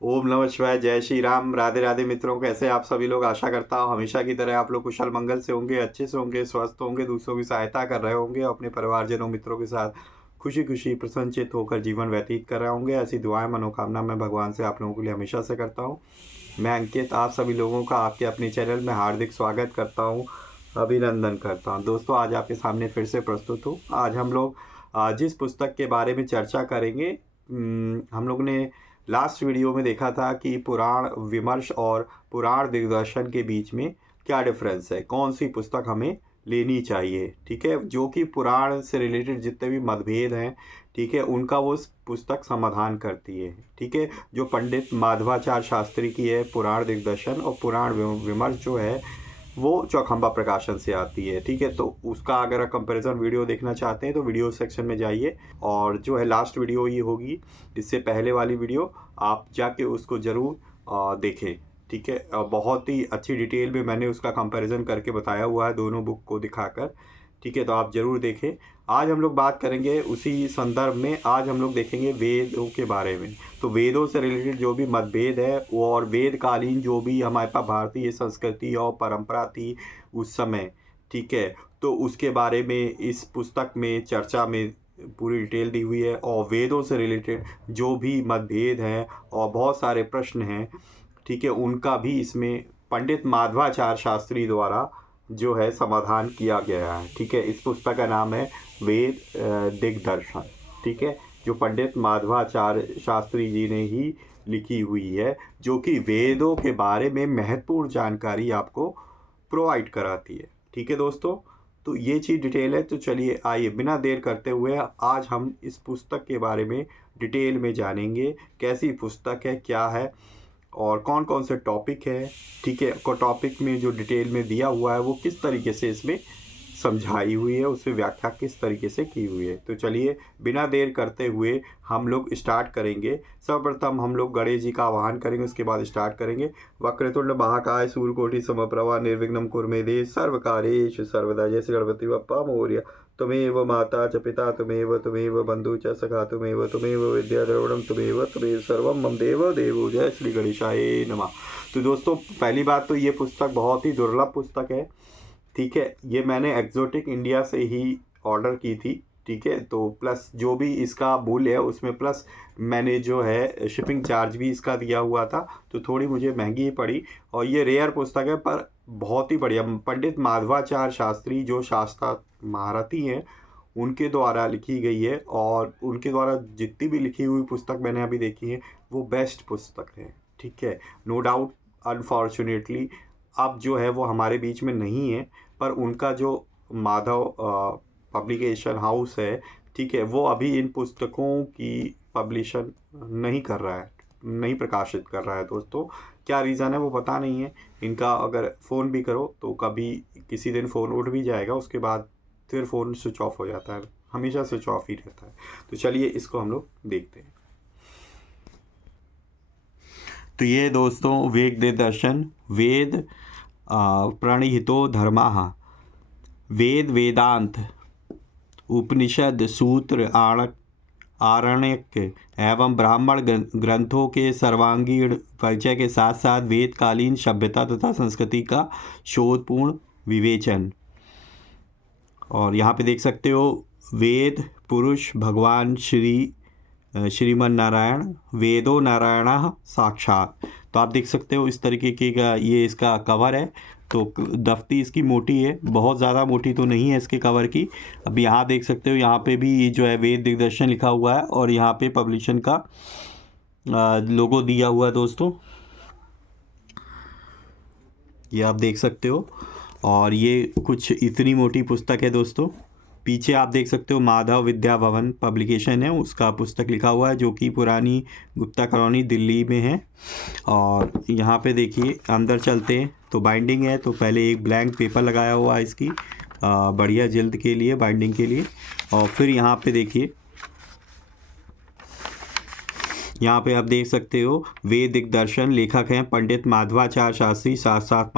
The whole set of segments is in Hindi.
ओम नमः शिवाय। जय श्री राम। राधे राधे मित्रों, कैसे आप सभी लोग। आशा करता हूँ हमेशा की तरह आप लोग कुशल मंगल से होंगे, अच्छे से होंगे, स्वस्थ होंगे, दूसरों की सहायता कर रहे होंगे, अपने परिवारजनों मित्रों के साथ खुशी खुशी प्रसन्नचित होकर जीवन व्यतीत कर रहे होंगे। ऐसी दुआएं मनोकामना मैं भगवान से आप लोगों के लिए हमेशा से करता हूँ। मैं अंकित आप सभी लोगों का आपके अपने चैनल में हार्दिक स्वागत करता हूँ, अभिनंदन करता हूँ। दोस्तों, आज आपके सामने फिर से प्रस्तुत हूँ। आज हम लोग जिस पुस्तक के बारे में चर्चा करेंगे, हम लोग ने लास्ट वीडियो में देखा था कि पुराण विमर्श और पुराण दिग्दर्शन के बीच में क्या डिफरेंस है, कौन सी पुस्तक हमें लेनी चाहिए। ठीक है, जो कि पुराण से रिलेटेड जितने भी मतभेद हैं, ठीक है, उनका वो पुस्तक समाधान करती है। ठीक है, जो पंडित माधवाचार्य शास्त्री की है पुराण दिग्दर्शन, और पुराण विमर्श जो है वो चौखंबा प्रकाशन से आती है। ठीक है, तो उसका अगर आप कंपैरिजन वीडियो देखना चाहते हैं तो वीडियो सेक्शन में जाइए, और जो है लास्ट वीडियो ये होगी, इससे पहले वाली वीडियो आप जाके उसको ज़रूर देखें। ठीक है, बहुत ही अच्छी डिटेल में मैंने उसका कंपैरिजन करके बताया हुआ है दोनों बुक को दिखाकर। ठीक है, तो आप ज़रूर देखें। आज हम लोग बात करेंगे उसी संदर्भ में, आज हम लोग देखेंगे वेदों के बारे में। तो वेदों से रिलेटेड जो भी मतभेद है वो, और वेदकालीन जो भी हमारे पास भारतीय संस्कृति और परंपरा थी उस समय, ठीक है, तो उसके बारे में इस पुस्तक में चर्चा में पूरी डिटेल दी हुई है। और वेदों से रिलेटेड जो भी मतभेद हैं और बहुत सारे प्रश्न हैं, ठीक है, उनका भी इसमें पंडित माधवाचार्य शास्त्री द्वारा जो है समाधान किया गया है। ठीक है, इस पुस्तक का नाम है वेद दिग्दर्शन। ठीक है, जो पंडित माधवाचार्य शास्त्री जी ने ही लिखी हुई है, जो कि वेदों के बारे में महत्वपूर्ण जानकारी आपको प्रोवाइड कराती है। ठीक है दोस्तों, तो ये चीज़ डिटेल है। तो चलिए आइए बिना देर करते हुए आज हम इस पुस्तक के बारे में डिटेल में जानेंगे, कैसी पुस्तक है, क्या है और कौन कौन से टॉपिक है। ठीक है, को टॉपिक में जो डिटेल में दिया हुआ है वो किस तरीके से इसमें समझाई हुई है, उससे व्याख्या किस तरीके से की हुई है। तो चलिए बिना देर करते हुए हम लोग स्टार्ट करेंगे। सर्वप्रथम हम लोग गणेश जी का आह्वान करेंगे, उसके बाद स्टार्ट करेंगे। वक्रतुंड महाकाय सूर्यकोटि समप्रभा निर्विघ्नं कुरु मे देव सर्वकार्येषु सर्वदा। जय श्री गणपति बप्पा मोरया। त्वमेव माता च पिता त्वमेव बंधु च सखा त्वमेव विद्या द्रविणं त्वमेव सर्वं मम देव देवो। जय श्री गणेशाय नमः। तो दोस्तों, पहली बात तो ये पुस्तक बहुत ही दुर्लभ पुस्तक है। ठीक है, ये मैंने एक्जोटिक इंडिया से ही ऑर्डर की थी। ठीक है, तो प्लस जो भी इसका मूल्य है उसमें प्लस मैंने जो है शिपिंग चार्ज भी इसका दिया हुआ था, तो थोड़ी मुझे महंगी ही पड़ी। और ये रेयर पुस्तक है पर बहुत ही बढ़िया। पंडित माधवाचार्य शास्त्री जो शास्त्र महारथी हैं, उनके द्वारा लिखी गई है, और उनके द्वारा जितनी भी लिखी हुई पुस्तक मैंने अभी देखी है वो बेस्ट पुस्तक है। ठीक है, नो डाउट अनफॉर्चुनेटली अब जो है वो हमारे बीच में नहीं है, पर उनका जो माधव पब्लिकेशन हाउस है, ठीक है, वो अभी इन पुस्तकों की पब्लिशन नहीं कर रहा है, नहीं प्रकाशित कर रहा है। दोस्तों, क्या रीज़न है वो पता नहीं है इनका। अगर फ़ोन भी करो तो कभी किसी दिन फ़ोन उठ भी जाएगा, उसके बाद फिर फ़ोन स्विच ऑफ हो जाता है, हमेशा स्विच ऑफ ही रहता है। तो चलिए इसको हम लोग देखते हैं। तो ये दोस्तों वेद दर्शन, वेद प्रणिहितो धर्माः, वेद वेदांत, उपनिषद, सूत्र, आरण्यक एवं ब्राह्मण ग्रंथों के सर्वांगीण परिचय के साथ साथ वेदकालीन सभ्यता तथा संस्कृति का शोधपूर्ण विवेचन। और यहाँ पे देख सकते हो वेद पुरुष भगवान श्रीमन नारायण, वेदो नारायण साक्षात। तो आप देख सकते हो इस तरीके की का ये इसका कवर है। तो दफ्ती इसकी मोटी है, बहुत ज़्यादा मोटी तो नहीं है इसके कवर की। अब यहाँ देख सकते हो, यहाँ पे भी जो है वेद दिग्दर्शन लिखा हुआ है, और यहाँ पे पब्लिशन का लोगो दिया हुआ है दोस्तों, ये आप देख सकते हो। और ये कुछ इतनी मोटी पुस्तक है दोस्तों। पीछे आप देख सकते हो माधव विद्या भवन पब्लिकेशन है, उसका पुस्तक लिखा हुआ है, जो कि पुरानी गुप्ता कॉलोनी दिल्ली में है। और यहाँ पे देखिए अंदर चलते हैं तो बाइंडिंग है। तो पहले एक ब्लैंक पेपर लगाया हुआ है इसकी बढ़िया जल्द के लिए, बाइंडिंग के लिए। और फिर यहाँ पे देखिए, यहाँ पे आप देख सकते हो वेद दिग्दर्शन, लेखक हैं पंडित माधवाचार्य शास्त्री, साथ साथ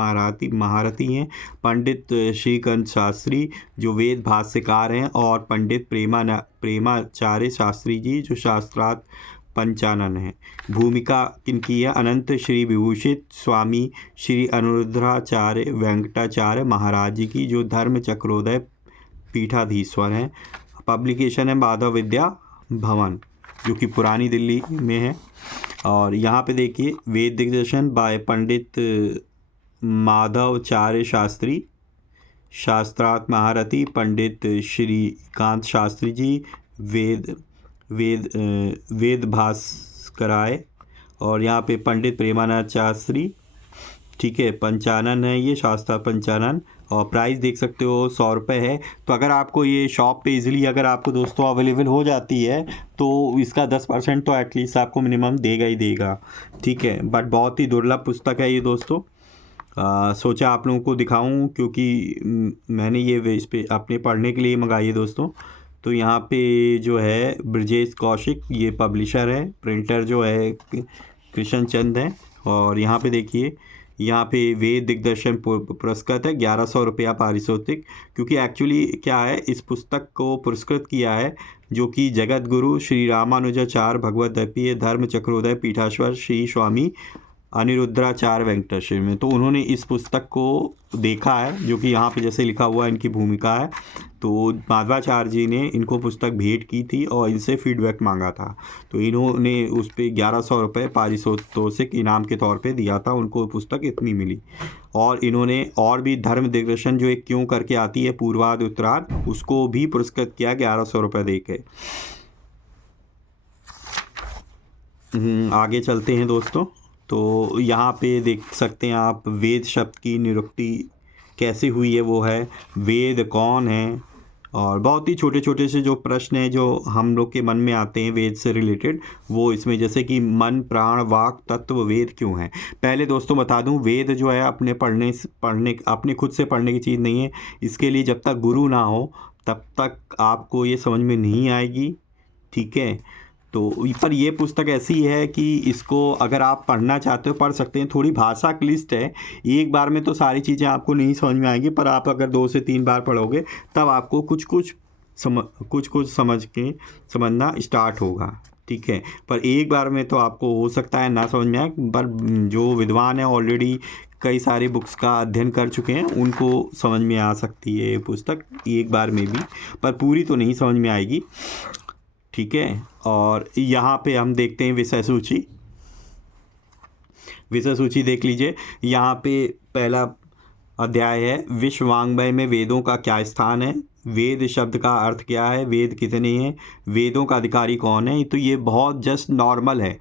महारथी हैं पंडित श्रीकांत शास्त्री जो वेद भाष्यकार हैं, और पंडित प्रेमाचार्य शास्त्री जी जो शास्त्रार्थ पंचानन है। भूमिका किनकी है? अनंत श्री विभूषित स्वामी श्री अनुरुद्धाचार्य वेंकटाचार्य महाराज जी की, जो धर्म चक्रोदय पीठाधीश्वर हैं। पब्लिकेशन है माधव विद्या भवन, जो कि पुरानी दिल्ली में है। और यहाँ पे देखिए वेद दिग्दर्शन बाय पंडित माधवचार्य शास्त्री, शास्त्रार्थ महारथी पंडित श्रीकांत शास्त्री जी, वेद भास्कराय। और यहाँ पे पंडित प्रेमानंद शास्त्री, ठीक है। पंचानन है ये, शास्त्रा पंचानन। और प्राइस देख सकते हो 100 रुपये है। तो अगर आपको ये शॉप पे इजीली अगर आपको दोस्तों अवेलेबल हो जाती है तो इसका 10% तो एटलीस्ट आपको मिनिमम देगा ही देगा, ठीक है। बट बहुत ही दुर्लभ पुस्तक है ये दोस्तों। सोचा आप लोगों को दिखाऊं, क्योंकि मैंने ये इस पे अपने पढ़ने के लिए मंगाई है दोस्तों। तो यहाँ पे जो है ब्रजेश कौशिक ये पब्लिशर है, प्रिंटर जो है कृष्ण चंद है। और यहाँ पे देखिए, यहाँ पे वेद दिग्दर्शन पुरस्कृत है, 1100 रुपया पारितोषिक। क्योंकि एक्चुअली क्या है, इस पुस्तक को पुरस्कृत किया है जो कि जगत गुरु श्री रामानुजाचार्य भगवद्गीता धर्म चक्रोदय पीठाश्वर श्री स्वामी अनिरुद्धाचार्य वेंकटेश्वर में। तो उन्होंने इस पुस्तक को देखा है, जो कि यहाँ पे जैसे लिखा हुआ है इनकी भूमिका है। तो माधवाचार्य जी ने इनको पुस्तक भेंट की थी और इनसे फीडबैक मांगा था। तो इन्होंने उस पर 1100 रुपये पारितोषिक इनाम के तौर पे दिया था, उनको पुस्तक इतनी मिली। और इन्होंने और भी धर्म दिग्दर्शन जो एक क्यों करके आती है पूर्वाध उत्तरार्ध, उसको भी पुरस्कृत किया 1100 रुपये दे के। आगे चलते हैं दोस्तों। तो यहाँ पे देख सकते हैं आप वेद शब्द की निरुक्ति कैसे हुई है, वो है वेद कौन है। और बहुत ही छोटे छोटे से जो प्रश्न हैं जो हम लोग के मन में आते हैं वेद से रिलेटेड, वो इसमें जैसे कि मन प्राण वाक तत्व वेद क्यों है। पहले दोस्तों बता दूं, वेद जो है अपने अपने खुद से पढ़ने की चीज़ नहीं है। इसके लिए जब तक गुरु ना हो तब तक आपको ये समझ में नहीं आएगी, ठीक है। तो पर ये पुस्तक ऐसी है कि इसको अगर आप पढ़ना चाहते हो पढ़ सकते हैं। थोड़ी भाषा क्लिष्ट है, एक बार में तो सारी चीज़ें आपको नहीं समझ में आएंगी, पर आप अगर 2 से 3 बार पढ़ोगे तब आपको कुछ कुछ समझ के समझना स्टार्ट होगा, ठीक है। पर एक बार में तो आपको हो सकता है ना समझ में आए, पर जो विद्वान है ऑलरेडी कई सारे बुक्स का अध्ययन कर चुके हैं, उनको समझ में आ सकती है ये पुस्तक एक बार में भी, पर पूरी तो नहीं समझ में आएगी, ठीक है। और यहाँ पे हम देखते हैं विषय सूची देख लीजिए। यहाँ पे पहला अध्याय है विश्व वाङ्मय में वेदों का क्या स्थान है, वेद शब्द का अर्थ क्या है, वेद कितने हैं, वेदों का अधिकारी कौन है। तो ये बहुत जस्ट नॉर्मल है,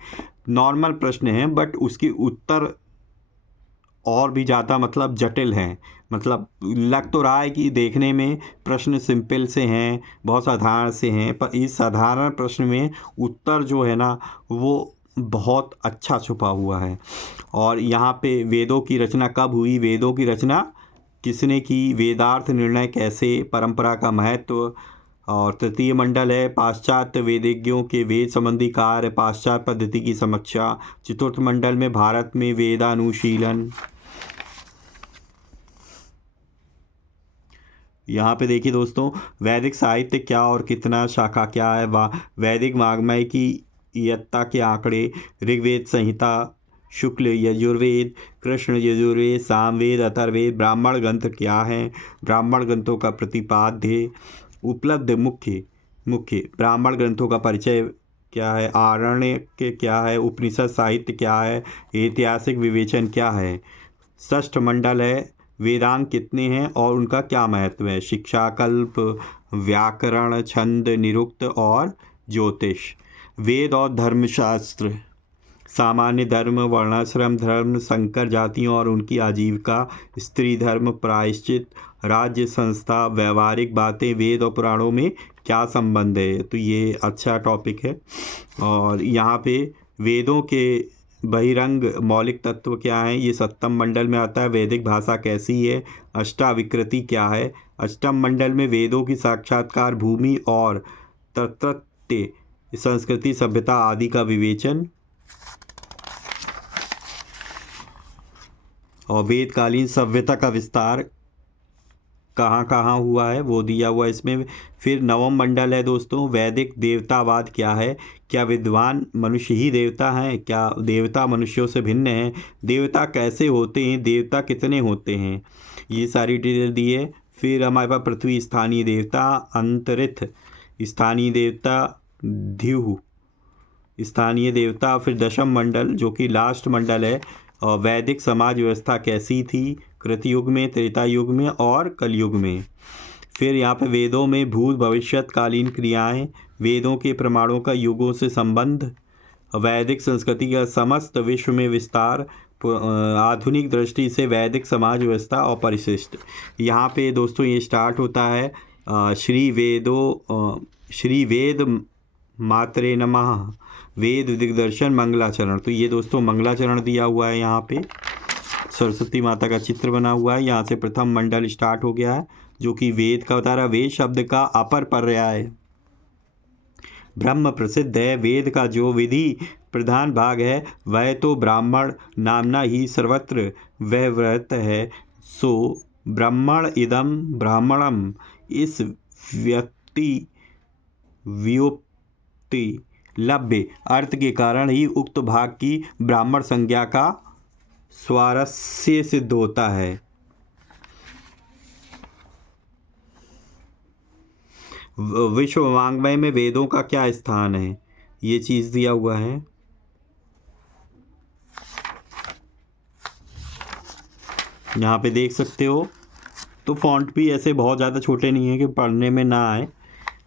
नॉर्मल प्रश्न है, बट उसकी उत्तर और भी ज़्यादा मतलब जटिल हैं। मतलब लग तो रहा है कि देखने में प्रश्न सिंपल से हैं, बहुत साधारण से हैं, पर इस साधारण प्रश्न में उत्तर जो है ना वो बहुत अच्छा छुपा हुआ है। और यहाँ पे वेदों की रचना कब हुई, वेदों की रचना किसने की, वेदार्थ निर्णय कैसे, परंपरा का महत्व। और तृतीय मंडल है पाश्चात्य वेदिज्ञों के वेद संबंधी कार्य, पाश्चात्य पद्धति की समीक्षा। चतुर्थ मंडल में भारत में वेदानुशीलन। यहाँ पे देखिए दोस्तों, वैदिक साहित्य क्या और कितना, शाखा क्या है, वैदिक वाङ्मय की इयत्ता के आंकड़े, ऋग्वेद संहिता, शुक्ल यजुर्वेद, कृष्ण यजुर्वेद, सामवेद, अथर्ववेद, ब्राह्मण ग्रंथ क्या है, ब्राह्मण ग्रंथों का प्रतिपाद्य, उपलब्ध मुख्य ब्राह्मण ग्रंथों का परिचय क्या है, आरण्यक क्या है, उपनिषद साहित्य क्या है, ऐतिहासिक विवेचन क्या है। षष्ठ मंडल है वेदांग कितने हैं और उनका क्या महत्व है, शिक्षा, कल्प, व्याकरण, छंद, निरुक्त और ज्योतिष। वेद और धर्मशास्त्र, सामान्य धर्म, वर्णाश्रम धर्म, संकर जातियों और उनकी आजीविका, स्त्री धर्म, प्रायश्चित, राज्य संस्था, व्यवहारिक बातें, वेद और पुराणों में क्या संबंध है। तो ये अच्छा टॉपिक है। और यहाँ पे वेदों के बहिरंग मौलिक तत्व क्या है, ये 7वें मंडल में आता है। वैदिक भाषा कैसी है, अष्टाविकृति क्या है। 8वें मंडल में वेदों की साक्षात्कार भूमि और तत्रत्य संस्कृति सभ्यता आदि का विवेचन। और वेदकालीन सभ्यता का विस्तार कहाँ कहाँ हुआ है वो दिया हुआ है इसमें। फिर नवम मंडल है दोस्तों, वैदिक देवतावाद क्या है, क्या विद्वान मनुष्य ही देवता हैं, क्या देवता मनुष्यों से भिन्न हैं, देवता कैसे होते हैं, देवता कितने होते हैं, ये सारी डिटेल दी है। फिर हमारे पास पृथ्वी स्थानीय देवता, अंतरिक्ष स्थानीय देवता, द्यू स्थानीय देवता। फिर दशम मंडल जो कि लास्ट मंडल है, और वैदिक समाज व्यवस्था कैसी थी कृतयुग में, त्रेता युग में और कलयुग में। फिर यहाँ पे वेदों में भूत भविष्यत्कालीन क्रियाएं, वेदों के प्रमाणों का युगों से संबंध, वैदिक संस्कृति का समस्त विश्व में विस्तार, आधुनिक दृष्टि से वैदिक समाज व्यवस्था और परिशिष्ट। यहाँ पे दोस्तों ये स्टार्ट होता है श्री वेद मात्रे नमः, वेद दिग्दर्शन मंगलाचरण। तो ये दोस्तों मंगलाचरण दिया हुआ है, यहाँ पे सरस्वती माता का चित्र बना हुआ है। यहाँ से प्रथम मंडल स्टार्ट हो गया है जो कि वेद का बता रहा है। वेद शब्द का अपर पर्याय ब्रह्म प्रसिद्ध है। वेद का जो विधि प्रधान भाग है वह तो ब्राह्मण नामना ही सर्वत्र व्यवहृत है। सो ब्राह्मण इदम ब्राह्मणम, इस व्युत्पत्ति लभ्य अर्थ के कारण ही उक्त भाग की ब्राह्मण संज्ञा का स्वारस्य सिद्ध होता है। विश्व वाङ्मय में वेदों का क्या स्थान है, ये चीज़ दिया हुआ है। यहाँ पे देख सकते हो, तो फॉन्ट भी ऐसे बहुत ज़्यादा छोटे नहीं है कि पढ़ने में ना आए।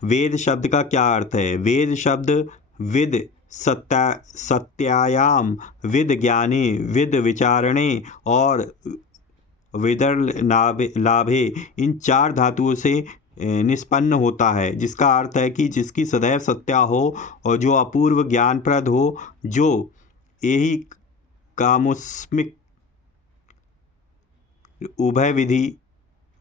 वेद शब्द का क्या अर्थ है, वेद शब्द विद सत्यायाम, विद ज्ञाने, विद विचारणे और विदर लाभे, इन चार धातुओं से निष्पन्न होता है, जिसका अर्थ है कि जिसकी सदैव सत्या हो और जो अपूर्व ज्ञानप्रद हो, जो यही कामुस्मिक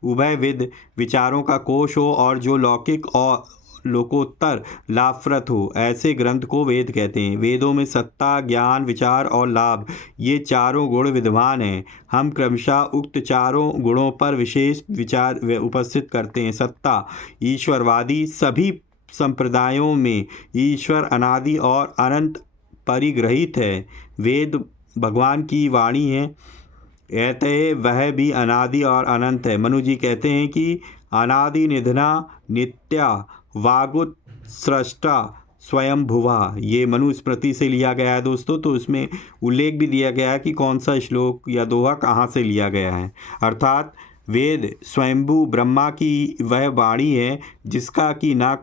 उभयविध विचारों का कोश हो और जो लौकिक और लोकोत्तर लाभप्रद हो, ऐसे ग्रंथ को वेद कहते हैं। वेदों में सत्ता, ज्ञान, विचार और लाभ, ये चारों गुण विद्यमान हैं। हम क्रमशः उक्त चारों गुणों पर विशेष विचार उपस्थित करते हैं। सत्ता, ईश्वरवादी सभी संप्रदायों में ईश्वर अनादि और अनंत परिग्रहित है। वेद भगवान की वाणी है, अतः वह भी अनादि और अनंत है। मनु जी कहते हैं कि अनादि निधना नित्या वागुत्सृष्टा स्वयंभुवा, ये मनुस्मृति से लिया गया है दोस्तों। तो इसमें उल्लेख भी दिया गया है कि कौन सा श्लोक या दोहा कहाँ से लिया गया है। अर्थात वेद स्वयंभू ब्रह्मा की वह वाणी है जिसका कि ना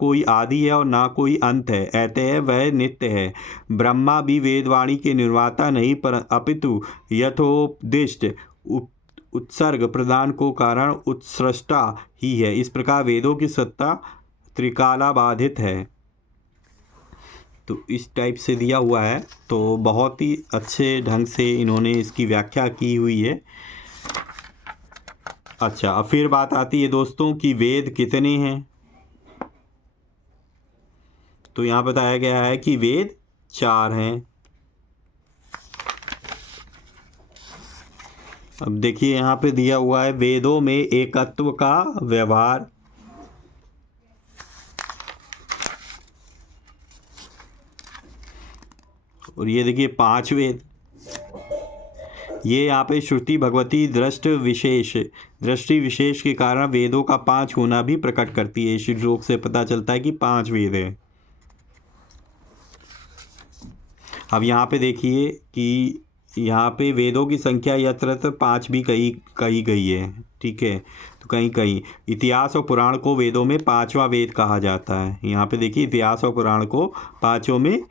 कोई आदि है और ना कोई अंत है, अतः वह नित्य है। ब्रह्मा भी वेदवाणी के निर्माता नहीं पर अपितु यथोपदिष्ट उत्सर्ग प्रदान को कारण उत्सृष्टा ही है। इस प्रकार वेदों की सत्ता त्रिकालाबाधित है। तो इस टाइप से दिया हुआ है, तो बहुत ही अच्छे ढंग से इन्होंने इसकी व्याख्या की हुई है। अच्छा, अब फिर बात आती है दोस्तों कि वेद कितने हैं। तो यहाँ बताया गया है कि वेद 4 हैं। अब देखिए यहाँ पे दिया हुआ है वेदों में एकत्व का व्यवहार। और ये देखिए 5 वेद, ये यहाँ पे श्रुति भगवती दृष्टि विशेष के कारण वेदों का 5 होना भी प्रकट करती है। श्लोक से पता चलता है कि 5 वेद हैं। अब यहाँ पे देखिए कि यहाँ पे वेदों की संख्या यत्र 5 भी कही गई है, ठीक है। तो कहीं इतिहास और पुराण को वेदों में 5वां वेद कहा जाता है। यहाँ पे देखिए इतिहास और पुराण को 5 में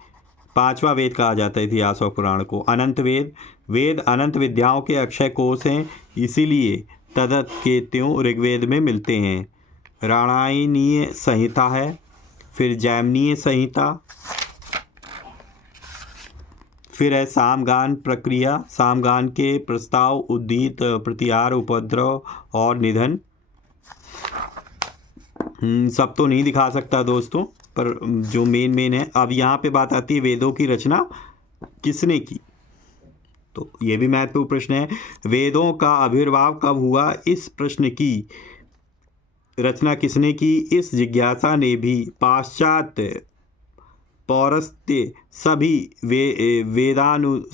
5वां वेद कहा जाता है। इतिहास और पुराण को अनंत वेद अनंत विद्याओं के अक्षय कोश हैं, इसीलिए तदत के त्यों ऋग्वेद में मिलते हैं। राणायनीय संहिता है, फिर जैमिनीय संहिता, फिर है सामगान प्रक्रिया, सामगान के प्रस्ताव, उद्दीत, प्रतिहार, उपद्रव और निधन। सब तो नहीं दिखा सकता दोस्तों, पर जो मेन है। अब यहाँ पे बात आती है वेदों की रचना किसने की। तो ये भी महत्वपूर्ण प्रश्न है। वेदों का आविर्भाव कब हुआ, इस प्रश्न की रचना किसने की, इस जिज्ञासा ने भी पाश्चात्य पौरस्त्य सभी वेदानुसंधानताओं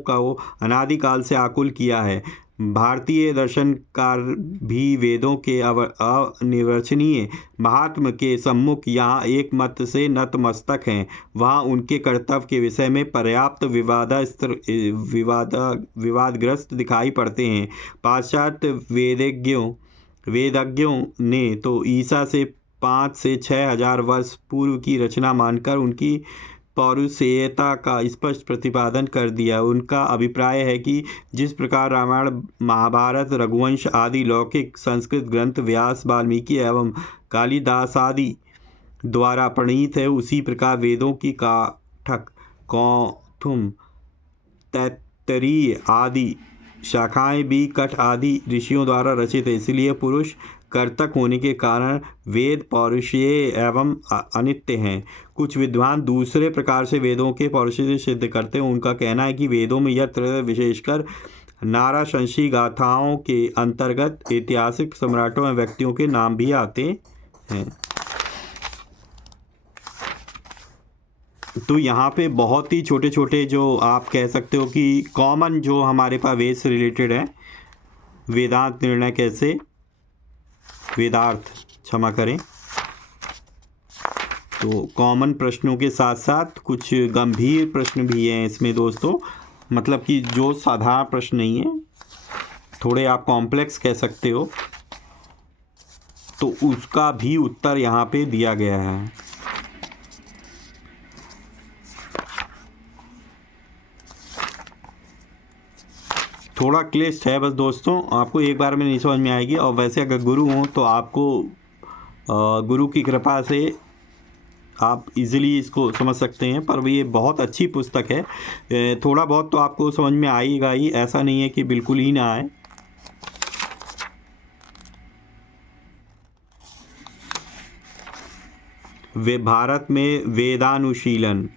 को अनादिकाल से आकुल किया है। भारतीय दर्शनकार भी वेदों के अनिर्वचनीय महात्म के सम्मुख यहाँ एक मत से नतमस्तक हैं। वहाँ उनके कर्तव्य के विषय में पर्याप्त विवादग्रस्त दिखाई पड़ते हैं। पाश्चात्य वेदज्ञों ने तो ईसा से 5 से 6,000 वर्ष पूर्व की रचना मानकर उनकी पौरुषेयता का स्पष्ट प्रतिपादन कर दिया। उनका अभिप्राय है कि जिस प्रकार रामायण, महाभारत, रघुवंश आदि लौकिक संस्कृत ग्रंथ व्यास, वाल्मीकि एवं कालिदास आदि द्वारा प्रणीत है, उसी प्रकार वेदों की काठक, कौथुम, तैत्तरीय आदि शाखाएं भी कठ आदि ऋषियों द्वारा रचित है। इसलिए पुरुष कर्तक होने के कारण वेद पौरुषेय एवं अनित्य हैं। कुछ विद्वान दूसरे प्रकार से वेदों के पौरुषेय सिद्ध करते हैं। उनका कहना है कि वेदों में यत्र विशेषकर नाराशंसी गाथाओं के अंतर्गत ऐतिहासिक सम्राटों एवं व्यक्तियों के नाम भी आते हैं। तो यहाँ पे बहुत ही छोटे छोटे जो आप कह सकते हो कि कॉमन जो हमारे पास वेद से रिलेटेड है, वेदांत निर्णय कैसे, वेदार्थ क्षमा करें, तो कॉमन प्रश्नों के साथ साथ कुछ गंभीर प्रश्न भी हैं इसमें दोस्तों। मतलब कि जो साधारण प्रश्न नहीं है, थोड़े आप कॉम्प्लेक्स कह सकते हो, तो उसका भी उत्तर यहाँ पे दिया गया है। थोड़ा क्लिष्ट है बस दोस्तों, आपको एक बार में नहीं समझ में आएगी। और वैसे अगर गुरु हो तो आपको गुरु की कृपा से आप इजीली इसको समझ सकते हैं। पर ये बहुत अच्छी पुस्तक है। थोड़ा बहुत तो आपको समझ में आएगा ही, ऐसा नहीं है कि बिल्कुल ही ना आए। वे भारत में वेदानुशीलन,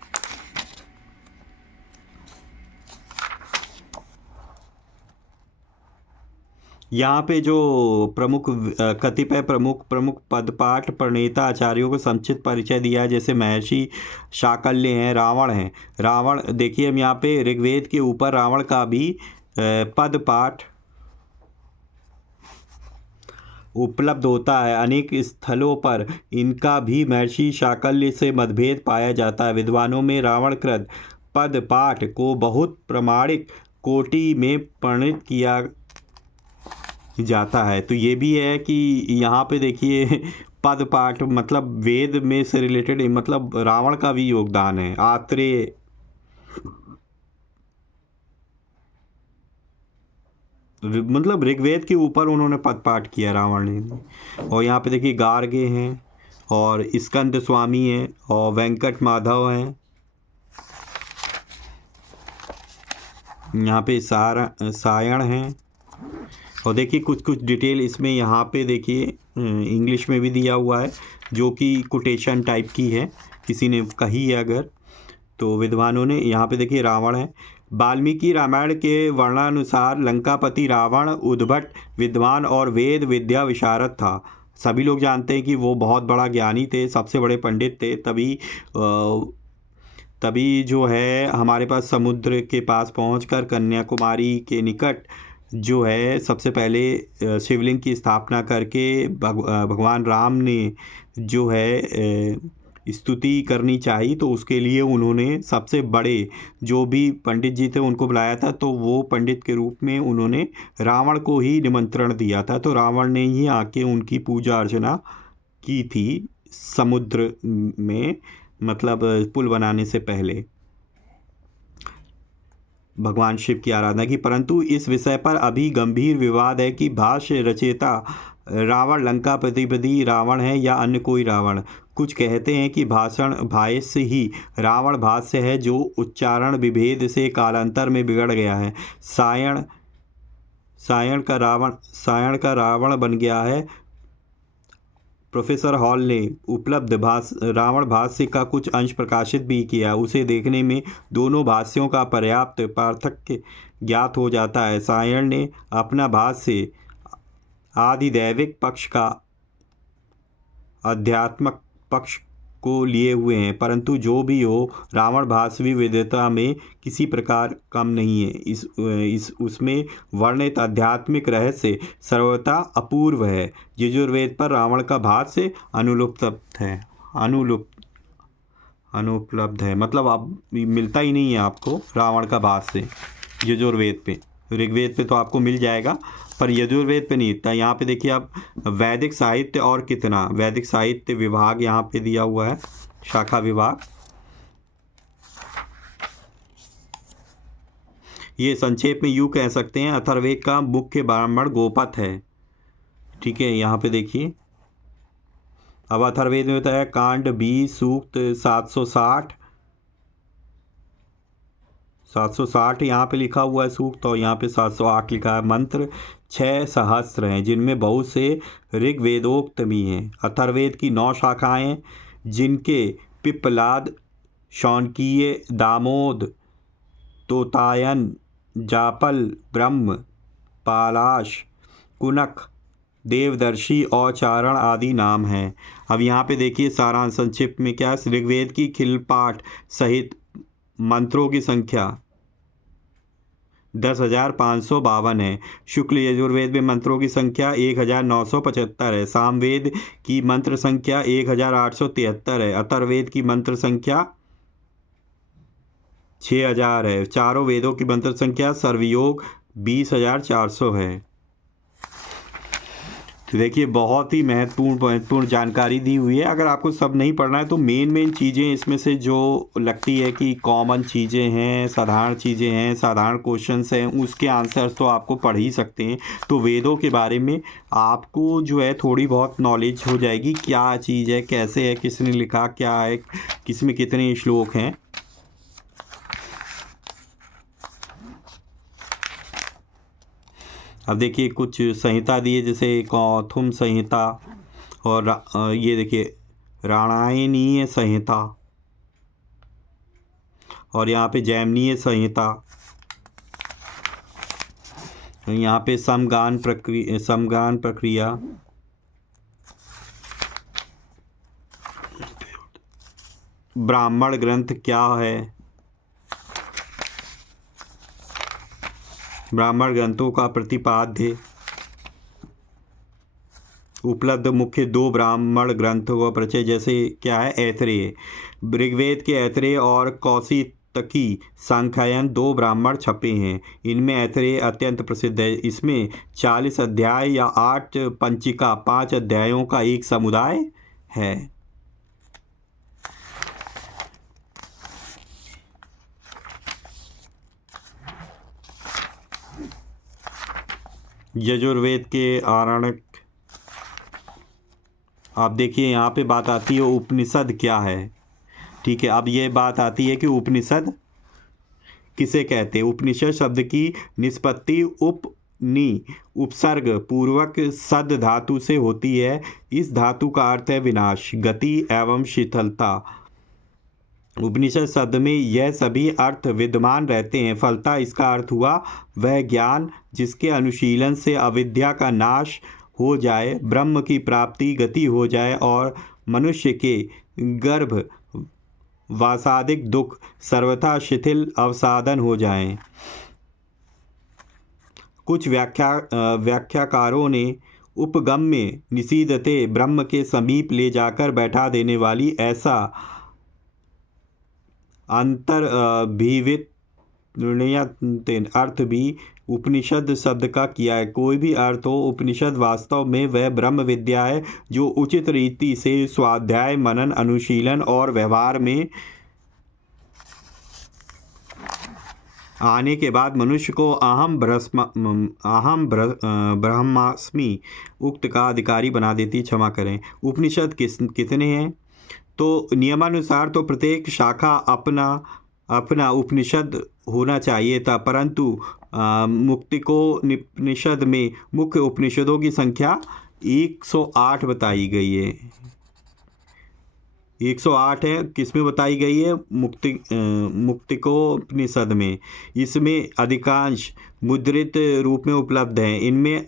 यहाँ पे जो प्रमुख कतिपय प्रमुख पदपाठ प्रणेता आचार्यों को संक्षिप्त परिचय दिया है। जैसे महर्षि शाकल्य हैं, रावण हैं। रावण देखिए, हम यहाँ पे ऋग्वेद के ऊपर रावण का भी पदपाठ उपलब्ध होता है। अनेक स्थलों पर इनका भी महर्षि शाकल्य से मतभेद पाया जाता है। विद्वानों में रावणकृत पदपाठ को बहुत प्रामाणिक कोटि में परिणत किया जाता है। तो ये भी है कि यहाँ पे देखिए पद पाठ मतलब वेद में से रिलेटेड, मतलब रावण का भी योगदान है। आत्रेय मतलब ऋग्वेद के ऊपर उन्होंने पद पाठ किया रावण ने। और यहाँ पे देखिए गार्गे हैं और स्कंद स्वामी हैं और वेंकट माधव हैं। यहाँ पे सायण हैं। और देखिए कुछ डिटेल इसमें यहाँ पे देखिए इंग्लिश में भी दिया हुआ है, जो कि कोटेशन टाइप की है, किसी ने कही है अगर तो विद्वानों ने। यहाँ पे देखिए रावण है। वाल्मीकि रामायण के वर्णानुसार लंकापति रावण उद्भट विद्वान और वेद विद्या विशारद था। सभी लोग जानते हैं कि वो बहुत बड़ा ज्ञानी थे, सबसे बड़े पंडित थे। तभी जो है हमारे पास समुद्र के पास पहुंचकर कन्याकुमारी के निकट जो है सबसे पहले शिवलिंग की स्थापना करके भगवान राम ने जो है स्तुति करनी चाहिए, तो उसके लिए उन्होंने सबसे बड़े जो भी पंडित जी थे उनको बुलाया था। तो वो पंडित के रूप में उन्होंने रावण को ही निमंत्रण दिया था। तो रावण ने ही आके उनकी पूजा अर्चना की थी समुद्र में, मतलब पुल बनाने से पहले भगवान शिव की आराधना की। परंतु इस विषय पर अभी गंभीर विवाद है कि भाष्य रचयिता रावण लंका प्रतिपति रावण है या अन्य कोई रावण। कुछ कहते हैं कि भाष्य ही रावण भाष्य है, जो उच्चारण विभेद से कालांतर में बिगड़ गया है। सायण का रावण बन गया है। प्रोफेसर हॉल ने उपलब्ध रावण भाष्य का कुछ अंश प्रकाशित भी किया। उसे देखने में दोनों भाष्यों का पर्याप्त पार्थक्य ज्ञात हो जाता है। सायण ने अपना भाष्य आधिदैविक पक्ष का आध्यात्मक पक्ष को लिए हुए हैं, परंतु जो भी हो रावण भाष्य भी विविधता में किसी प्रकार कम नहीं है। उसमें वर्णित आध्यात्मिक रहस्य सर्वथा अपूर्व है। यजुर्वेद पर रावण का भाष्य अनुपलब्ध है, मतलब आप मिलता ही नहीं है आपको रावण का भाष्य यजुर्वेद पे। ऋग्वेद पे तो आपको मिल जाएगा, पर यजुर्वेद पे नहीं इतना। यहाँ पे देखिए आप, वैदिक साहित्य और कितना, वैदिक साहित्य विभाग यहाँ पे दिया हुआ है, शाखा विभाग। ये संक्षेप में यूँ कह सकते हैं, अथर्ववेद का मुख्य ब्राह्मण गोपथ है। ठीक है, यहाँ पे देखिए अब अथर्ववेद में बताया कांड 20 सूक्त 760 यहाँ पे लिखा हुआ है सूक्त, और यहाँ पे 708 लिखा है। मंत्र 6 सहस्त्र हैं, जिनमें बहुत से ऋग्वेदोक्त भी हैं। अथर्ववेद की 9 शाखाएं, जिनके पिप्पलाद, शौनकीय, दामोद, तोतायन, जापल, ब्रह्म, पालाश, कुनक, देवदर्शी और चारण आदि नाम हैं। अब यहाँ पे देखिए सारांश संक्षिप्त में क्या है। ऋग्वेद की खिलपाठ सहित मंत्रों की संख्या 10,552 है। शुक्ल यजुर्वेद में मंत्रों की संख्या 1,975 है। सामवेद की मंत्र संख्या 1,873 है। अथर्ववेद की मंत्र संख्या 6,000 है। चारों वेदों की मंत्र संख्या सर्वयोग 20,400 है। तो देखिए बहुत ही महत्वपूर्ण जानकारी दी हुई है। अगर आपको सब नहीं पढ़ना है तो मेन चीज़ें इसमें से जो लगती है कि कॉमन चीज़ें हैं, साधारण चीज़ें हैं, साधारण क्वेश्चंस हैं, उसके आंसर्स तो आपको पढ़ ही सकते हैं। तो वेदों के बारे में आपको जो है थोड़ी बहुत नॉलेज हो जाएगी, क्या चीज़ है, कैसे है, किसने लिखा, क्या है, किसमें कितने श्लोक हैं। अब देखिए कुछ संहिता दी है, जैसे कौथुम संहिता, और ये देखिए राणायणीय संहिता, और यहाँ पे जैमिनीय संहिता, यहाँ पे समगान प्रक्रिया, ब्राह्मण ग्रंथ क्या है, ब्राह्मण ग्रंथों का प्रतिपाद्य, उपलब्ध मुख्य 2 ब्राह्मण ग्रंथों का परिचय, जैसे क्या है ऐतरेय। ऋग्वेद के ऐतरेय और कौशितकी सांख्यायन 2 ब्राह्मण छपे हैं। इनमें ऐतरेय अत्यंत प्रसिद्ध है। इसमें 40 अध्याय या 8 पंचिका 5 अध्यायों का एक समुदाय है। यजुर्वेद के आरण्यक, आप देखिए यहाँ पे बात आती है उपनिषद क्या है। ठीक है, अब ये बात आती है कि उपनिषद किसे कहते हैं। उपनिषद शब्द की निष्पत्ति उपसर्ग पूर्वक सद धातु से होती है। इस धातु का अर्थ है विनाश, गति एवं शिथिलता। उपनिषद शब्द में यह सभी अर्थ विद्यमान रहते हैं। फलता इसका अर्थ हुआ वह ज्ञान जिसके अनुशीलन से अविद्या का नाश हो जाए, ब्रह्म की प्राप्ति गति हो जाए और मनुष्य के गर्भ वासादिक दुख सर्वथा शिथिल अवसादन हो जाएं। कुछ व्याख्याकारों ने उपगम्य निषीदते ब्रह्म के समीप ले जाकर बैठा देने वाली ऐसा अंतर्भिवित अर्थ भी उपनिषद शब्द का किया है। कोई भी अर्थ हो, उपनिषद वास्तव में वह ब्रह्म विद्या है जो उचित रीति से स्वाध्याय, मनन, अनुशीलन और व्यवहार में आने के बाद मनुष्य को अहम ब्रह्मास्मि उक्त का अधिकारी बना देती। क्षमा करें। उपनिषद कितने हैं? तो नियमानुसार तो प्रत्येक शाखा अपना उपनिषद होना चाहिए था, परंतु मुक्तिकोपनिषद में मुख्य उपनिषदों की संख्या 108 बताई गई है। 108 है, किस में बताई गई है? मुक्तिकोपनिषद में। इसमें अधिकांश मुद्रित रूप में उपलब्ध हैं। इनमें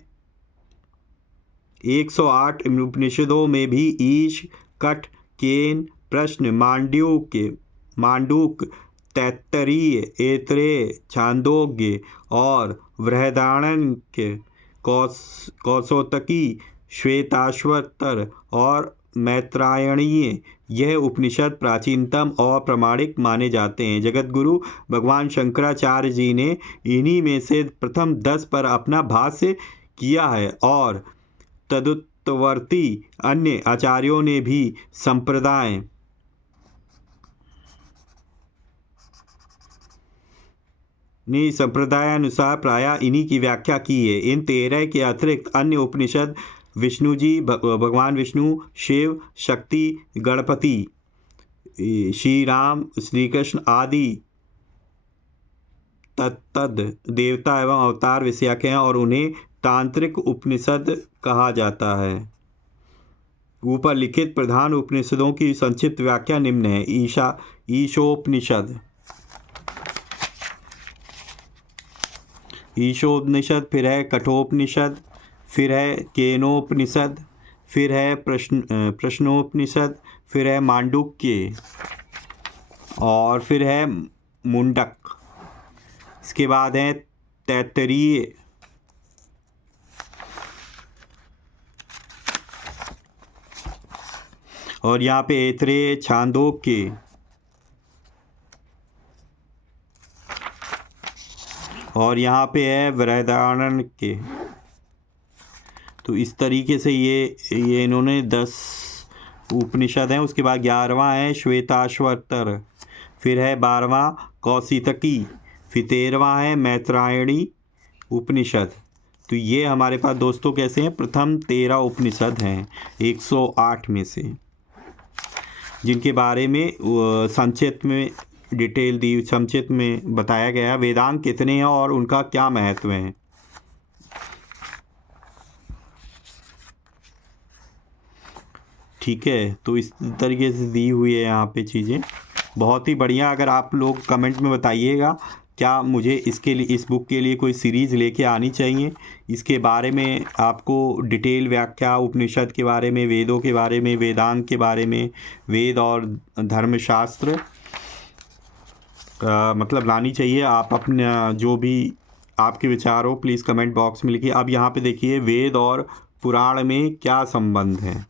108 उपनिषदों में भी ईश, कठ, केन, प्रश्न, मांडूक, तैत्तरीय, ऐतरेय, छांदोग्य और बृहदारण्यक, कौसोतकी, श्वेताश्वतर और मैत्रायणीय यह उपनिषद प्राचीनतम और प्रामाणिक माने जाते हैं। जगतगुरु भगवान शंकराचार्य जी ने इन्हीं में से प्रथम 10 पर अपना भाष्य किया है और तदुत्तरवर्ती अन्य आचार्यों ने भी संप्रदायानुसार प्रायः इन्हीं की व्याख्या की है। इन 13 के अतिरिक्त अन्य उपनिषद विष्णु जी, भगवान विष्णु, शिव, शक्ति, गणपति, श्री राम, श्री कृष्ण आदि तत्तद देवता एवं अवतार विषयक हैं और उन्हें तांत्रिक उपनिषद कहा जाता है। ऊपर लिखित प्रधान उपनिषदों की संक्षिप्त व्याख्या निम्न है। ईशोपनिषद, फिर है कठोपनिषद, फिर है केनोपनिषद, फिर है प्रश्नोपनिषद, फिर है मांडुक्य और फिर है मुंडक। इसके बाद है तैत्तरीय, और यहाँ पे ऐतरेय, छांदोग्य और यहाँ पे है बृहदारण्यक। तो इस तरीके से ये इन्होंने 10 उपनिषद हैं। उसके बाद 11वां है श्वेताश्वतर, फिर है 12वां कौशितकी, फिर 13वां है मैत्रायणी उपनिषद। तो ये हमारे पास दोस्तों कैसे हैं? प्रथम 13 उपनिषद हैं 108 में से, जिनके बारे में संक्षिप्त में डिटेल दी, संक्षिप्त में बताया गया। वेदांग कितने हैं और उनका क्या महत्व है? ठीक है, तो इस तरीके से दी हुई है यहाँ पे चीज़ें, बहुत ही बढ़िया। अगर आप लोग कमेंट में बताइएगा क्या मुझे इसके लिए, इस बुक के लिए कोई सीरीज़ लेके आनी चाहिए, इसके बारे में आपको डिटेल व्याख्या उपनिषद के बारे में, वेदों के बारे में, वेदांग के बारे में, वेद और धर्मशास्त्र मतलब लानी चाहिए। आप अपना जो भी आपके विचार हो प्लीज़ कमेंट बॉक्स में लिखिए। अब यहाँ पे देखिए वेद और पुराण में क्या संबंध है।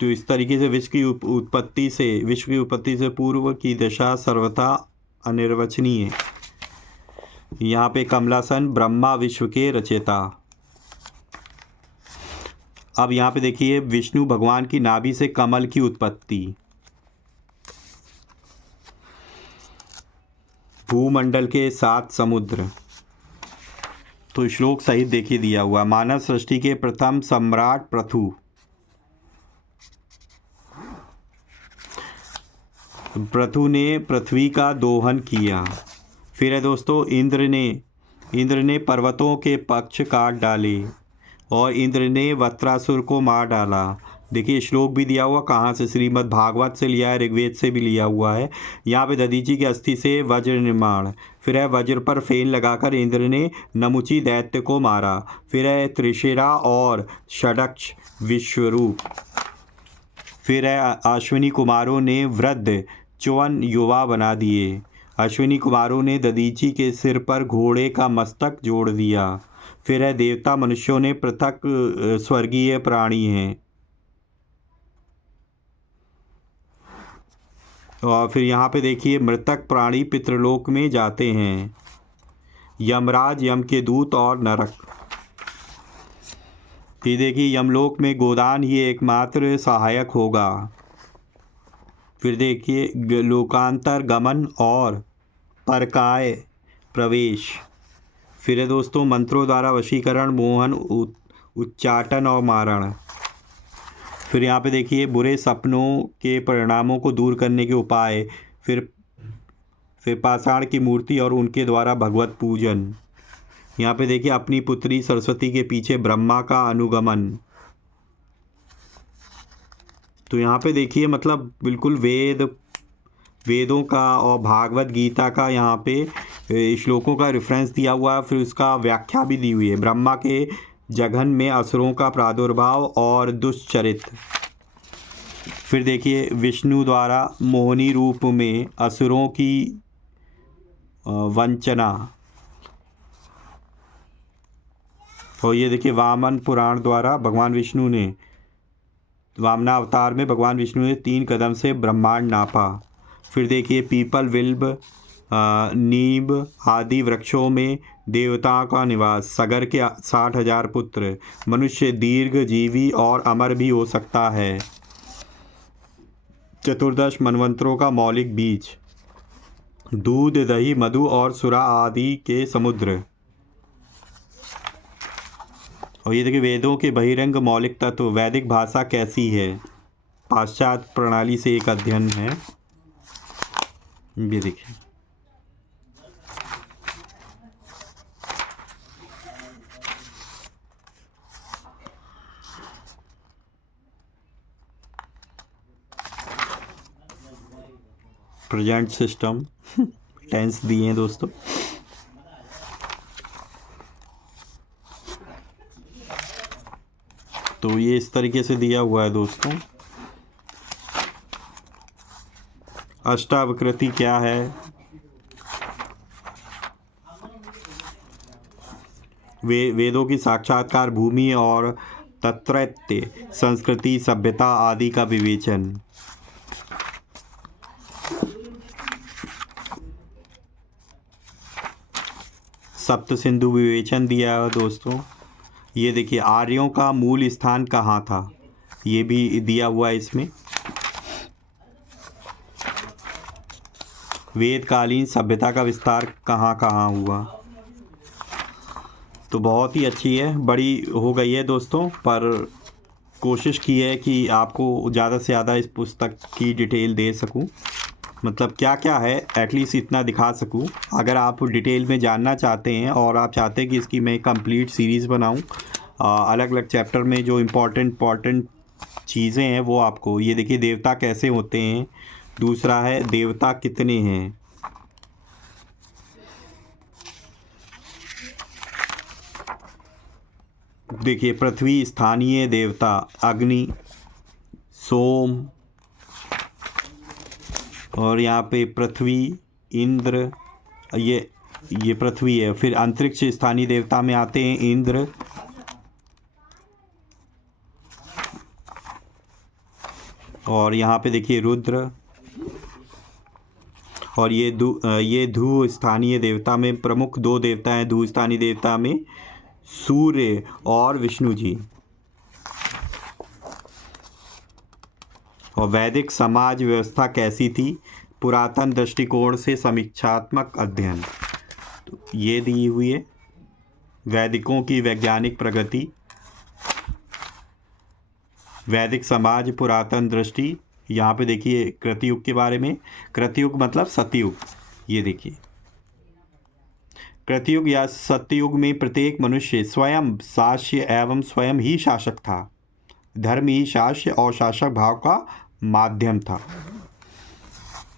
तो इस तरीके से विश्व की उत्पत्ति से पूर्व की दशा सर्वथा अनिर्वचनीय। यहाँ पे कमलासन ब्रह्मा विश्व के रचयिता। अब यहाँ पे देखिए विष्णु भगवान की नाभि से कमल की उत्पत्ति। भूमंडल के 7 समुद्र। तो श्लोक सहित देखिए दिया हुआ। मानव सृष्टि के प्रथम सम्राट पृथु। पृथु ने पृथ्वी का दोहन किया। फिर है दोस्तों इंद्र ने पर्वतों के पक्ष काट डाले और इंद्र ने वत्रासुर को मार डाला। देखिए श्लोक भी दिया हुआ, कहाँ से? श्रीमद् भागवत से लिया है, ऋग्वेद से भी लिया हुआ है। यहाँ पे दधीची की अस्थि से वज्र निर्माण। फिर है वज्र पर फेन लगाकर इंद्र ने नमुची दैत्य को मारा। फिर है त्रिशिरा और षडक्ष विश्वरूप। फिर है अश्विनी कुमारों ने वृद्ध 54 युवा बना दिए। अश्विनी कुमारों ने दधीची के सिर पर घोड़े का मस्तक जोड़ दिया। फिर है देवता मनुष्यों ने पृथक स्वर्गीय प्राणी हैं। और फिर यहाँ पे देखिए मृतक प्राणी पितृलोक में जाते हैं। यमराज, यम के दूत और नरक। फिर देखिए यमलोक में गोदान ही एकमात्र सहायक होगा। फिर देखिए लोकांतर गमन और परकाय प्रवेश। फिर है दोस्तों मंत्रों द्वारा वशीकरण, मोहन, उच्चाटन और मारण। फिर यहाँ पे देखिए बुरे सपनों के परिणामों को दूर करने के उपाय। फिर पाषाण की मूर्ति और उनके द्वारा भगवत पूजन। यहाँ पे देखिए अपनी पुत्री सरस्वती के पीछे ब्रह्मा का अनुगमन। तो यहाँ पे देखिए मतलब बिल्कुल वेदों का और भागवत गीता का यहाँ पे श्लोकों का रेफरेंस दिया हुआ है, फिर उसका व्याख्या भी दी हुई है। ब्रह्मा के जघन में असुरों का प्रादुर्भाव और दुष्चरित्र। फिर देखिए विष्णु द्वारा मोहिनी रूप में असुरों की वंचना। और ये देखिए वामन पुराण द्वारा भगवान विष्णु ने वामना अवतार में भगवान विष्णु ने 3 कदम से ब्रह्मांड नापा। फिर देखिए पीपल विल्ब नीम आदि वृक्षों में देवताओं का निवास। सगर के 60,000 पुत्र। मनुष्य दीर्घ जीवी और अमर भी हो सकता है। 14 मनवंतरों का मौलिक बीज। दूध दही मधु और सुरा आदि के समुद्र। और ये देखिए वेदों के बहिरंग मौलिक तत्व। वैदिक भाषा कैसी है? पाश्चात्य प्रणाली से एक अध्ययन है। ये देखिए प्रेजेंट सिस्टम टेंस दिए हैं दोस्तों। तो ये इस तरीके से दिया हुआ है दोस्तों। अष्टावक्रति क्या है? वेदों की साक्षात्कार भूमि और तत्रत्य संस्कृति सभ्यता आदि का विवेचन। सप्त सिंधु विवेचन दिया है दोस्तों। ये देखिए आर्यों का मूल स्थान कहाँ था, ये भी दिया हुआ है इसमें। वेदकालीन सभ्यता का विस्तार कहाँ कहाँ हुआ। तो बहुत ही अच्छी है, बड़ी हो गई है दोस्तों, पर कोशिश की है कि आपको ज़्यादा से ज़्यादा इस पुस्तक की डिटेल दे सकूं। मतलब क्या क्या है एटलीस्ट इतना दिखा सकूं। अगर आप डिटेल में जानना चाहते हैं और आप चाहते हैं कि इसकी मैं कंप्लीट सीरीज़ बनाऊं, अलग अलग चैप्टर में जो इम्पोर्टेंट चीज़ें हैं वो आपको। ये देखिए देवता कैसे होते हैं। दूसरा है देवता कितने हैं। देखिए पृथ्वी स्थानीय देवता, अग्नि, सोम, और यहाँ पे पृथ्वी, इंद्र, ये पृथ्वी है। फिर अंतरिक्ष स्थानीय देवता में आते हैं इंद्र, और यहाँ पे देखिए रुद्र, और ये धू स्थानीय देवता में प्रमुख 2 देवता हैं। धू स्थानीय देवता में सूर्य और विष्णु जी। और वैदिक समाज व्यवस्था कैसी थी? पुरातन दृष्टिकोण से समीक्षात्मक अध्ययन। तो ये दी हुई है वैदिकों की वैज्ञानिक प्रगति। वैदिक समाज पुरातन दृष्टि। यहाँ पे देखिए कृतयुग के बारे में। कृतयुग मतलब सतयुग। ये देखिए कृतयुग या सतयुग में प्रत्येक मनुष्य स्वयं शास्य एवं स्वयं ही शासक था। धर्म ही शास्य और शासक भाव का माध्यम था।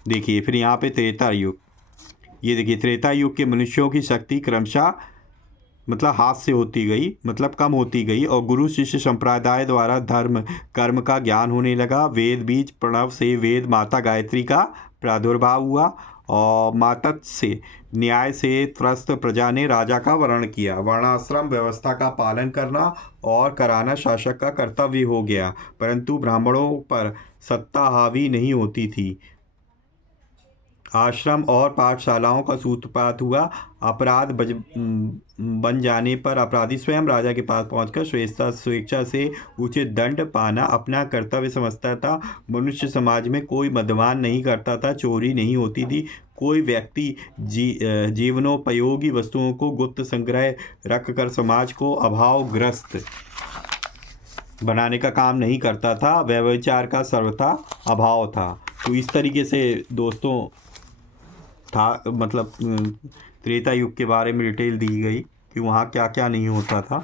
देखिए फिर यहाँ पे त्रेता युग। ये देखिए त्रेता युग के मनुष्यों की शक्ति क्रमशः मतलब हाथ से होती गई, मतलब कम होती गई, और गुरु शिष्य संप्रदाय द्वारा धर्म कर्म का ज्ञान होने लगा। वेद बीज प्रणव से वेद माता गायत्री का प्रादुर्भाव हुआ, और मातत् से न्याय से त्रस्त प्रजा ने राजा का वर्ण किया। वर्णाश्रम व्यवस्था का पालन करना और कराना शासक का कर्तव्य हो गया, परंतु ब्राह्मणों पर सत्ता हावी नहीं होती थी। आश्रम और पाठशालाओं का सूत्रपात हुआ। अपराध बन जाने पर अपराधी स्वयं राजा के पास पहुंचकर स्वेच्छा से उचित दंड पाना अपना कर्तव्य समझता था। मनुष्य समाज में कोई मद्यपान नहीं करता था, चोरी नहीं होती थी, कोई व्यक्ति जीवनोपयोगी वस्तुओं को गुप्त संग्रह रखकर समाज को अभावग्रस्त बनाने का काम नहीं करता था। व्यभिचार का सर्वथा अभाव था। तो इस तरीके से दोस्तों था, मतलब त्रेता युग के बारे में डिटेल दी गई कि वहाँ क्या क्या नहीं होता था।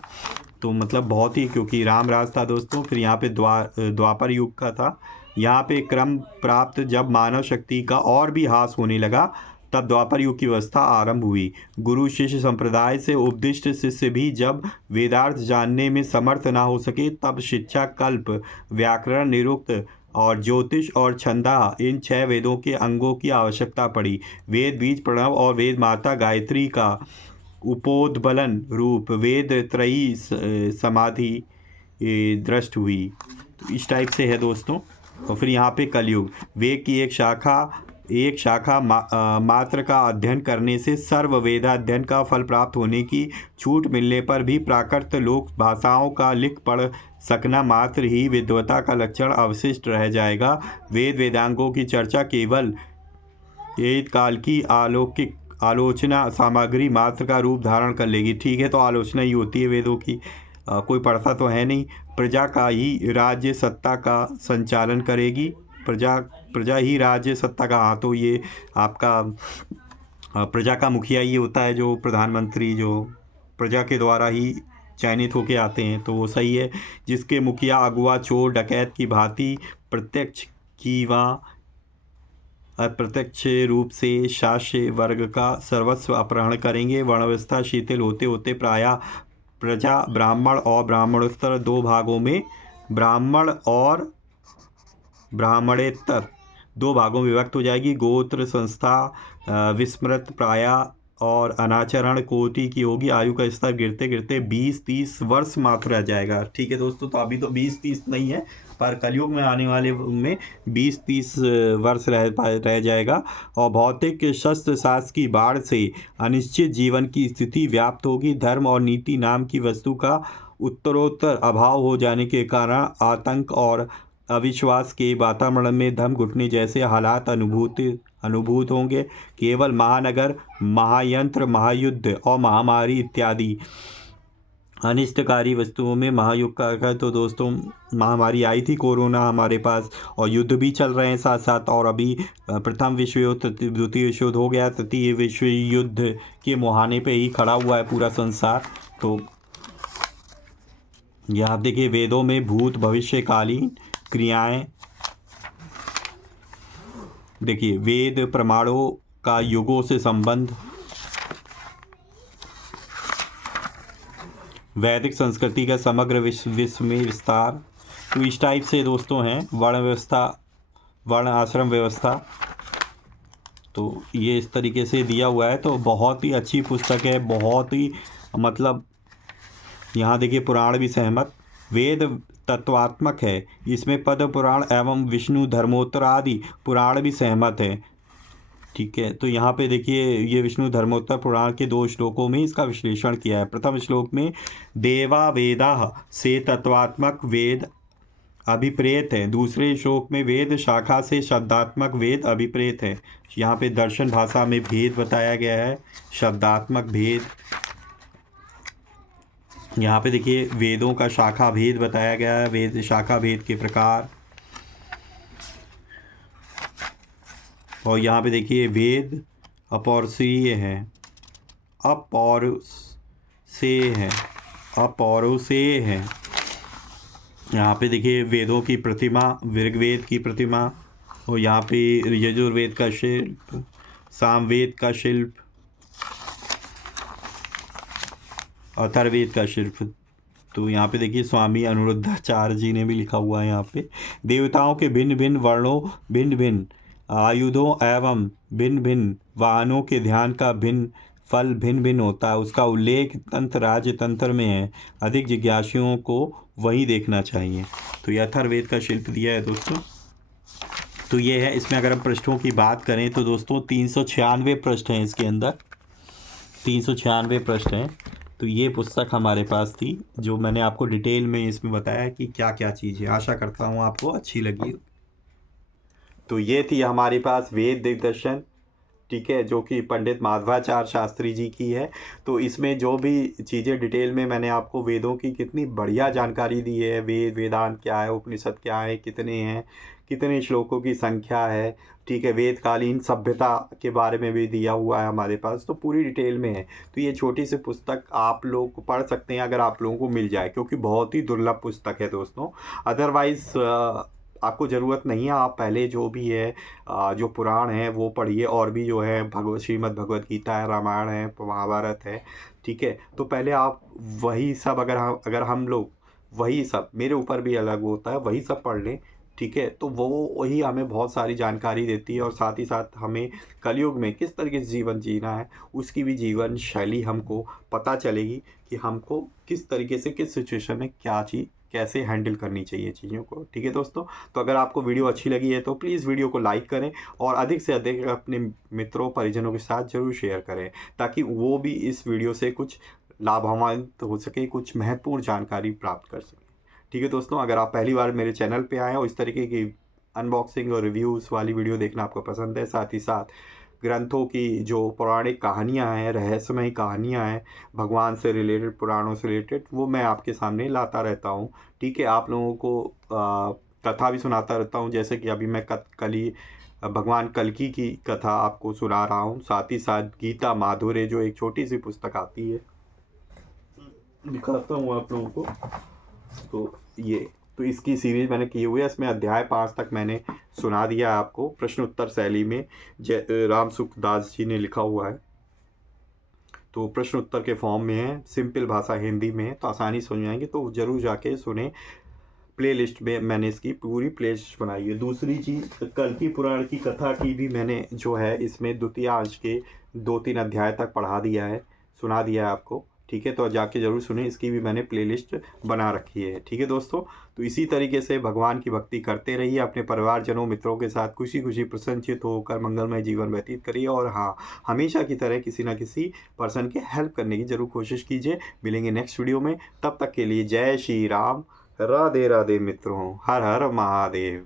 तो मतलब बहुत ही, क्योंकि राम राज था दोस्तों, फिर यहाँ पे द्वापर युग का था। यहाँ पे क्रम प्राप्त जब मानव शक्ति का और भी ह्रास होने लगा, तब द्वापर युग की व्यवस्था आरंभ हुई। गुरु शिष्य संप्रदाय से उपदिष्ट शिष्य भी जब वेदार्थ जानने में समर्थ ना हो सके, तब शिक्षा, कल्प, व्याकरण, निरुक्त और ज्योतिष और छंदा, इन 6 वेदों के अंगों की आवश्यकता पड़ी। वेद बीज प्रणव और वेद माता गायत्री का उपोद्बलन रूप वेद त्रयी समाधि दृष्ट हुई। तो इस टाइप से है दोस्तों। और फिर यहाँ पे कलयुग, वेद की एक शाखा मात्र का अध्ययन करने से सर्व वेदाध्ययन का फल प्राप्त होने की छूट मिलने पर भी प्राकृत लोक भाषाओं का लिख पढ़ सकना मात्र ही विद्वता का लक्षण अवशिष्ट रह जाएगा। वेद वेदांगों की चर्चा केवल वेद काल की अलौकिक आलोचना सामग्री मात्र का रूप धारण कर लेगी। ठीक है, तो आलोचना ही होती है वेदों की, कोई पढ़ता तो है नहीं। प्रजा का ही राज्य सत्ता का संचालन करेगी। प्रजा ही राज्य सत्ता का, हाँ, तो ये आपका प्रजा का मुखिया ही होता है, जो प्रधानमंत्री, जो प्रजा के द्वारा ही चयनित होके आते हैं, तो वो सही है। जिसके मुखिया अगुआ चोर डकैत की भांति प्रत्यक्ष की व अप्रत्यक्ष रूप से शास्य वर्ग का सर्वस्व अपहरण करेंगे। वर्ण व्यवस्था शिथिल होते होते प्रायः प्रजा ब्राह्मण और ब्राह्मणोत्तर 2 भागों में, ब्राह्मण और ब्राह्मणेतर 2 भागों में विभक्त हो जाएगी। गोत्र संस्था विस्मृत प्रायः और अनाचरण कोटि की होगी। आयु का स्तर गिरते गिरते 20-30 वर्ष मात्र रह जाएगा। ठीक है दोस्तों, तो अभी तो 20-30 नहीं है, पर कलयुग में आने वाले में 20-30 वर्ष रह जाएगा। और भौतिक शस्त्र शास्त्र की बाढ़ से अनिश्चित जीवन की स्थिति व्याप्त होगी। धर्म और नीति नाम की वस्तु का उत्तरोत्तर अभाव हो जाने के कारण आतंक और अविश्वास के वातावरण में दम घुटने जैसे हालात अनुभूत होंगे। केवल महानगर, महायंत्र, महायुद्ध और महामारी इत्यादि अनिष्टकारी वस्तुओं में महायुग का, तो दोस्तों महामारी आई थी, कोरोना हमारे पास, और युद्ध भी चल रहे हैं साथ साथ। और अभी प्रथम विश्व युद्ध, द्वितीय विश्व युद्ध हो गया, तृतीय विश्व युद्ध के मुहाने पे ही खड़ा हुआ है पूरा संसार। तो यह आप देखिए, वेदों में भूत भविष्यकालीन क्रियाएं, देखिए वेद प्रमाणों का युगों से संबंध, वैदिक संस्कृति का समग्र विश्व में विस्तार। तो इस टाइप से दोस्तों हैं वर्ण व्यवस्था, वर्ण आश्रम व्यवस्था। तो ये इस तरीके से दिया हुआ है। तो बहुत ही अच्छी पुस्तक है, बहुत ही, मतलब यहाँ देखिए पुराण भी सहमत, वेद तत्वात्मक है, इसमें पद्म पुराण एवं विष्णु धर्मोत्तर आदि पुराण भी सहमत है। ठीक है, तो यहाँ पे देखिए ये विष्णु धर्मोत्तर पुराण के 2 श्लोकों में इसका विश्लेषण किया है। प्रथम श्लोक में देवा वेदाः से तत्वात्मक वेद अभिप्रेत है। दूसरे श्लोक में वेद शाखा से शब्दात्मक वेद अभिप्रेत है। यहाँ पे दर्शन भाषा में भेद बताया गया है, शब्दात्मक भेद। यहाँ पे देखिए वेदों का शाखा भेद बताया गया है, वेद शाखा भेद के प्रकार। और यहाँ पे देखिए वेद अपौरुषीय है, अपौरुषेय है। यहाँ पे देखिए वेदों की प्रतिमा, ऋग्वेद की प्रतिमा, और यहाँ पे यजुर्वेद का शिल्प, सामवेद का शिल्प, अथर्ववेद का शिल्प। तो यहाँ पे देखिए स्वामी अनुरुद्धाचार्य जी ने भी लिखा हुआ है। यहाँ पे देवताओं के भिन्न भिन्न वर्णों, भिन्न भिन्न आयुधों एवं भिन्न भिन्न वाहनों के ध्यान का भिन्न फल भिन्न भिन्न होता है। उसका उल्लेख तंत्र राज्य तंत्र में है। अधिक जिज्ञासुओं को वही देखना चाहिए। तो ये अथर्ववेद का शिल्प दिया है दोस्तों। तो ये है, इसमें अगर हम पृष्ठों की बात करें तो दोस्तों 396 पृष्ठ हैं इसके अंदर, 396 पृष्ठ हैं। तो ये पुस्तक हमारे पास थी, जो मैंने आपको डिटेल में इसमें बताया कि क्या क्या चीज़ है। आशा करता हूँ आपको अच्छी लगी। तो ये थी हमारे पास वेद दिग्दर्शन, ठीक है, जो कि पंडित माधवाचार्य शास्त्री जी की है। तो इसमें जो भी चीज़ें डिटेल में मैंने आपको वेदों की कितनी बढ़िया जानकारी दी है, वेदांत क्या है, उपनिषद क्या है, कितने हैं, कितने श्लोकों की संख्या है, ठीक है, वेदकालीन सभ्यता के बारे में भी दिया हुआ है हमारे पास, तो पूरी डिटेल में है। तो ये छोटी सी पुस्तक आप लोग पढ़ सकते हैं अगर आप लोगों को मिल जाए, क्योंकि बहुत ही दुर्लभ पुस्तक है दोस्तों। अदरवाइज़ आपको ज़रूरत नहीं है, आप पहले जो भी है जो पुराण है वो पढ़िए, और भी जो है श्रीमद् भगवत गीता है, रामायण है, महाभारत है, ठीक है। तो पहले आप वही सब, अगर हम लोग वही सब, मेरे ऊपर भी अलग होता है, वही सब पढ़ लें, ठीक है, तो वो वही हमें बहुत सारी जानकारी देती है, और साथ ही साथ हमें कलयुग में किस तरीके से जीवन जीना है उसकी भी जीवन शैली हमको पता चलेगी कि हमको किस तरीके से किस सिचुएशन में क्या चीज़ कैसे हैंडल करनी चाहिए चीज़ों को, ठीक है दोस्तों। तो अगर आपको वीडियो अच्छी लगी है तो प्लीज़ वीडियो को लाइक करें, और अधिक से अधिक अपने मित्रों परिजनों के साथ ज़रूर शेयर करें, ताकि वो भी इस वीडियो से कुछ लाभान्वित हो सके, कुछ महत्वपूर्ण जानकारी प्राप्त कर सकें, ठीक है दोस्तों। अगर आप पहली बार मेरे चैनल पे आए हो, इस तरीके की अनबॉक्सिंग और रिव्यूज़ वाली वीडियो देखना आपको पसंद है, साथ ही साथ ग्रंथों की जो पौराणिक कहानियाँ हैं, रहस्यमयी कहानियाँ हैं, भगवान से रिलेटेड, पुराणों से रिलेटेड, वो मैं आपके सामने लाता रहता हूँ, ठीक है। आप लोगों को कथा भी सुनाता रहता हूँ, जैसे कि अभी मैं भगवान कल्कि की कथा आपको सुना रहा हूँ। साथ ही साथ गीता माधुर्य जो एक छोटी सी पुस्तक आती है, दिखाता हूँ आप लोगों को। तो इसकी सीरीज मैंने की हुई है, इसमें अध्याय 5 तक मैंने सुना दिया है आपको, प्रश्न उत्तर शैली में राम सुखदास जी ने लिखा हुआ है। तो प्रश्न उत्तर के फॉर्म में है, सिंपल भाषा हिंदी में है, तो आसानी से समझ आएंगे, तो ज़रूर जाके सुने। प्लेलिस्ट में मैंने इसकी पूरी प्लेलिस्ट बनाई है। दूसरी चीज़, कल्कि पुराण की कथा की भी मैंने जो है इसमें द्वितीयांश के 2-3 अध्याय तक पढ़ा दिया है, सुना दिया है आपको, ठीक है। तो जाके ज़रूर सुने, इसकी भी मैंने प्लेलिस्ट बना रखी है, ठीक है दोस्तों। तो इसी तरीके से भगवान की भक्ति करते रहिए, अपने परिवारजनों मित्रों के साथ खुशी खुशी प्रसन्नचित होकर मंगलमय जीवन व्यतीत करिए, और हाँ, हमेशा की तरह किसी न किसी पर्सन के हेल्प करने की ज़रूर कोशिश कीजिए। मिलेंगे नेक्स्ट वीडियो में, तब तक के लिए जय श्री राम, राधे राधे मित्रों, हर हर महादेव।